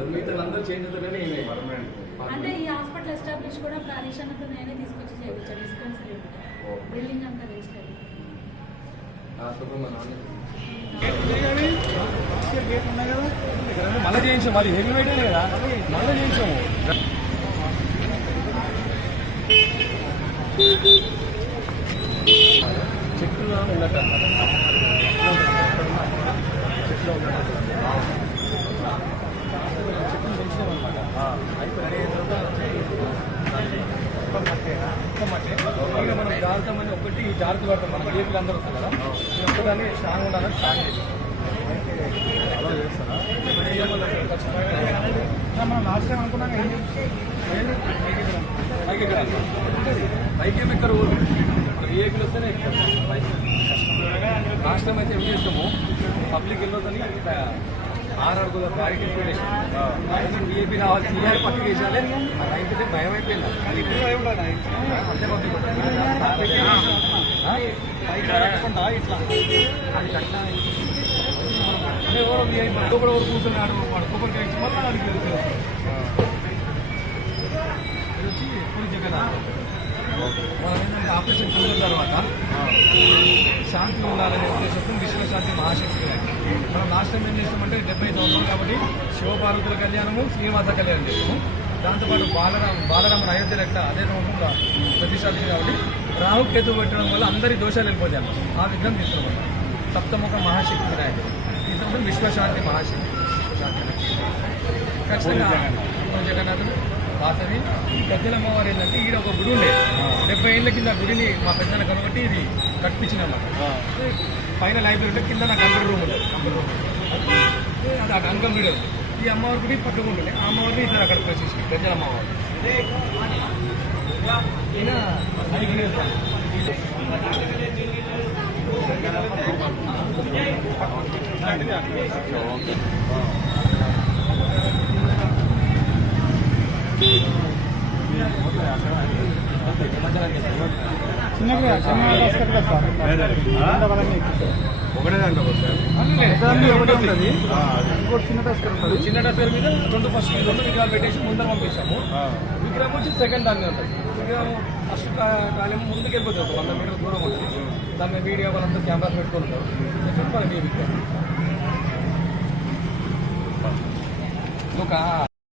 ఉంటుంది. మిగతా అందరూ చేంజ్ అవుతారని అంటే ఈ హాస్పిటల్ ఎస్టాబ్లిష్ కూడా ప్రాదేశికంతో నేనే తీసుకొచ్చి చేయించాను. డిస్పెన్సరీ బిల్డింగ్ అంతా వేస్ట్ అయ్యింది. మళ్ళీ చేయించాము, మరి హెవీ వెయిట్ కదా, మళ్ళీ చేయించాము. చెట్లు ఉన్నట్టు చెట్లు ఉన్నట్టు చెట్లు పెంచినామన్నమాట. అయిపోయి ఇక మనం జాగ్రత్తమని ఒకటి జాగ్రత్త పడతాం. మన ఏపీలు అందరూ వస్తాం కదా, ఒక్కదాన్ని స్ట్రాంగ్ ఉండాలని స్ట్రాంగ్ చేస్తాం. మనం లాస్ట్ టైం అనుకున్నాం పైకి ఎక్కరు ఊరు ఏపీలు వస్తేనే ఎక్కుతాం. లాస్ట్ టైం అయితే ఏం చేస్తాము, పబ్లిక్ వెళ్ళొద్దని 6 అడుగుల భారీకి ఏపీ రావాలి, సీఆర్ పక్కకి వేసాలి. అయితే భయం అయిపోయింది. అంతే పబ్లిక్ పైకి కట్టకుండా ఇట్లా అది కట్టినా కూడా కూర్చున్నాడు, వాడు కూపన్ కలిసి మళ్ళీ అడిగి వెళ్తారు. ఇది వచ్చి పూరి జగన్నాథ్. మనం ఏంటంటే ఆపరేషన్ చూసిన తర్వాత శాంతి ఉండాలనే ఉద్దేశంతో విశ్వశాంతి మహాశక్తి. మనం లాస్ట్ టైం ఏం చేస్తామంటే 70 సంవత్సరాలు కాబట్టి శివపార్వతుల కళ్యాణము, శ్రీనివాస కళ్యాణం చేస్తాము. దాంతోపాటు బాలరాముడు అయోధ్య లెక్క అదే సంవత్సరం ప్రతిష్టాది కాబట్టి రాహు కేతు పెట్టడం వల్ల అందరి దోషాలు వెళ్ళిపోతాయి. ఆ విగ్రహం తీసుకున్నాం. సప్తముఖ మహాశక్తి వినాయకుడు. ఈ సంవత్సరం విశ్వశాంతి మహాశక్తి. ఖచ్చితంగా జగన్నాథుడు వాసవి. ఈ పెద్దలమ్మ వారు ఏంటంటే ఈడ ఒక గుడి ఉండే 70 ఏళ్ళ కింద గుడిని మా పెద్దల కాబట్టి ఇది కట్టించినమాట. పైన లైబ్రరీ ఉంటే కింద నాకు కంప్యూటర్ రూమ్ ఉండేది. అది అటు అంకం వీడియో. ఈ అమ్మవారి గుడి పట్టుకుంటుండే. ఆ అమ్మవారిని ఇద్దరు అక్కడ ప్రశ్నించి పెద్దల అమ్మవారు ఈయన చిన్న టస్కర్ మీద 2 ఫస్ట్ 2 విగ్రహాలు పెట్టేసి ముందర పంపిస్తాము. విగ్రహం వచ్చి సెకండ్ దాని మీద ఉంటుంది. విగ్రహం ఫస్ట్ కాలేమో ముందుకు వెళ్ళిపోతుంది, 100 మీటర్ల దూరం ఉంటుంది. దాని మీద మీడియా వాళ్ళంతా కెమెరాస్ పెట్టుకుంటారు. సెకండ్ మనకి విగ్రహం ఒక